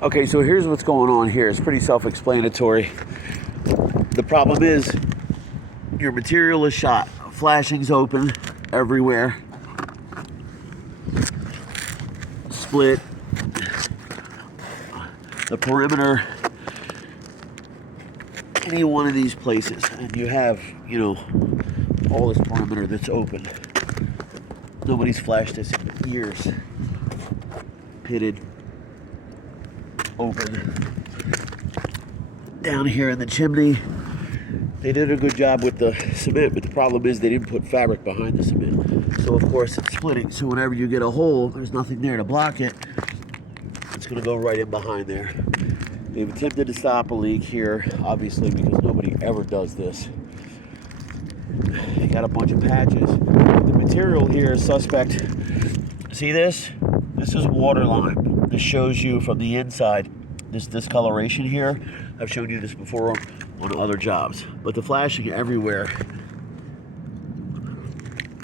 Okay, so here's what's going on here. It's pretty self-explanatory. The problem is your material is shot. Flashing's open everywhere. Split. The perimeter, any one of these places, and you have, you know, all this perimeter that's open. Nobody's flashed this in years. Pitted, open. Down here in the chimney, they did a good job with the cement, but the problem is they didn't put fabric behind the cement. So of course it's splitting. So whenever you get a hole, there's nothing there to block it. It's gonna go right in behind there. They've attempted to stop a leak here, obviously, because nobody ever does this. They got a bunch of patches. The material here is suspect. See this? This is water lime. This shows you from the inside, this discoloration here. I've shown you this before on other jobs. But the flashing everywhere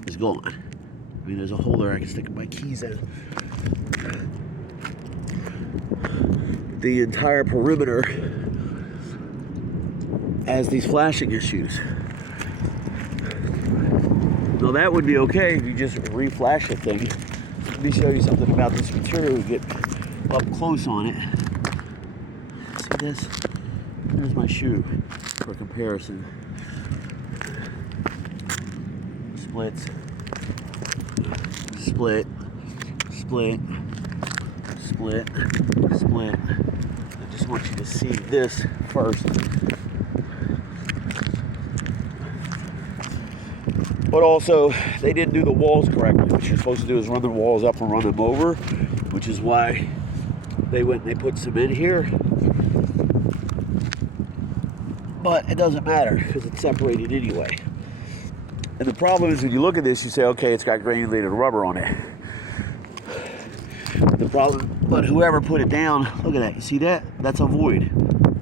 is gone. I mean, there's a hole there I can stick my keys in. The entire perimeter has these flashing issues. Now that would be okay if you just reflash the thing. Let me show you something about this material. Get up close on it. See this? Here's my shoe for comparison. Splits. Split. Split. Split. Split. I just want you to see this first. But also, they didn't do the walls correctly. What you're supposed to do is run the walls up and run them over, which is why they went and they put cement here. But it doesn't matter because it's separated anyway. And the problem is when you look at this, you say, okay, it's got granulated rubber on it. The problem, but whoever put it down, look at that. You see that? That's a void.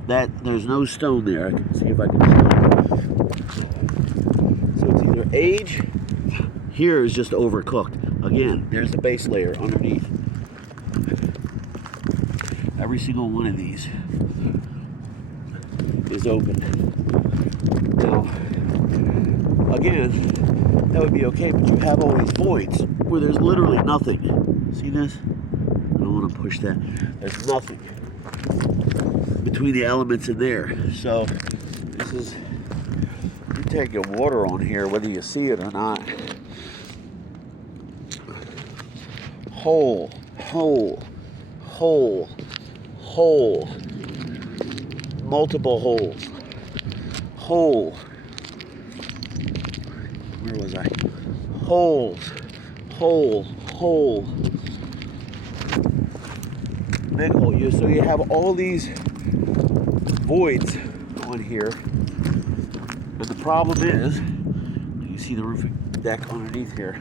There's no stone there. I can see if I can show you. So it's either age. Here is just overcooked. Again, there's the base layer underneath. Every single one of these is open. Now, again, that would be okay, but you have all these voids where there's literally nothing. See this? I don't want to push that. There's nothing between the elements in there. So this is, you take your water on here, whether you see it or not. Hole, hole, hole, hole, multiple holes, hole. Where was I? Holes, hole, hole. Big hole. So you have all these voids on here. And the problem is, you see the roofing deck underneath here.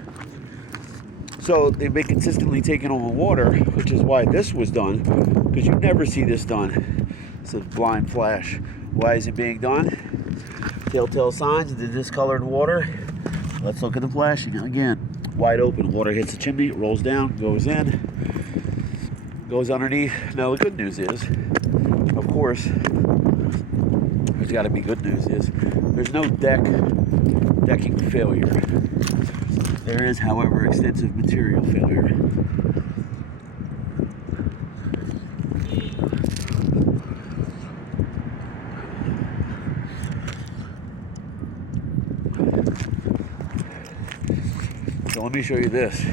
So they've been consistently taking over water, which is why this was done, because you never see this done. It's a blind flash. Why is it being done? Telltale signs of the discolored water. Let's look at the flashing. Again, wide open. Water hits the chimney, it rolls down, goes in, goes underneath. Now the good news is, of course, there's got to be good news is, there's no decking failure. There is, however, extensive material failure. So let me show you this.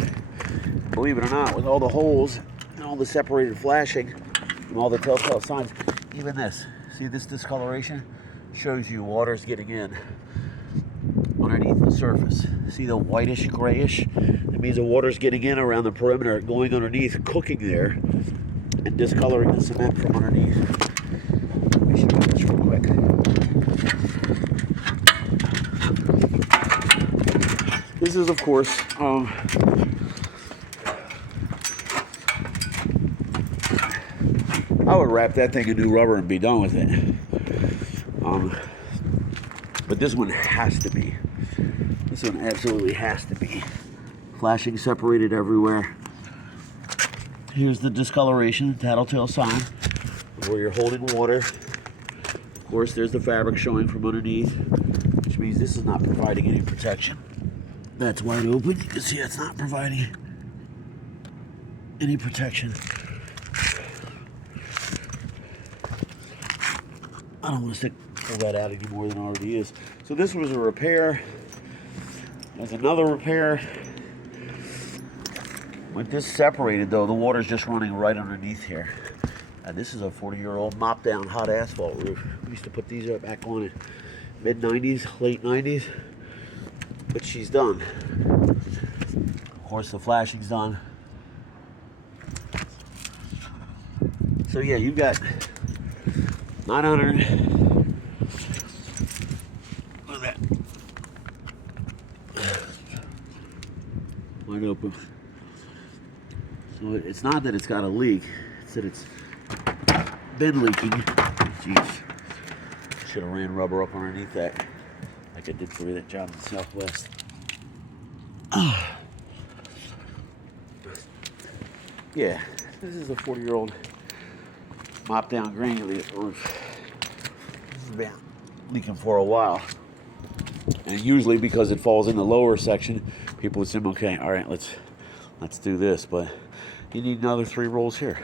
Believe it or not, with all the holes and all the separated flashing and all the telltale signs, even this, see this discoloration? Shows you water's getting in underneath the surface. See the whitish grayish? That means the water's getting in around the perimeter, going underneath, cooking there, and discoloring the cement from underneath. Let me show you this real quick. This is, of course, I would wrap that thing in new rubber and be done with it. But this one has to be. This one absolutely has to be. Flashing separated everywhere. Here's the discoloration, tattletale sign. where you're holding water. Of course, there's the fabric showing from underneath, which means this is not providing any protection. That's wide open. You can see it's not providing any protection. I don't want to pull that out any more than it already is. So this was a repair. There's another repair. With this separated though, the water's just running right underneath here. And this is a 40-year-old mop down hot asphalt roof. We used to put these back on in mid-90s, late 90s. But she's done. Of course the flashing's done. So yeah, you've got 900. Look at that. Wide open. So it's not that it's got a leak, it's that it's been leaking. Jeez. Should have ran rubber up underneath that like I did for that job in the Southwest. Yeah, this is a 40-year-old mop down granulate roof. This has been leaking for a while. And usually because it falls in the lower section, people would say, okay, all right, let's do this, but you need another 3 rolls here.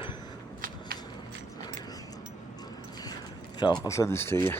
So I'll send this to you.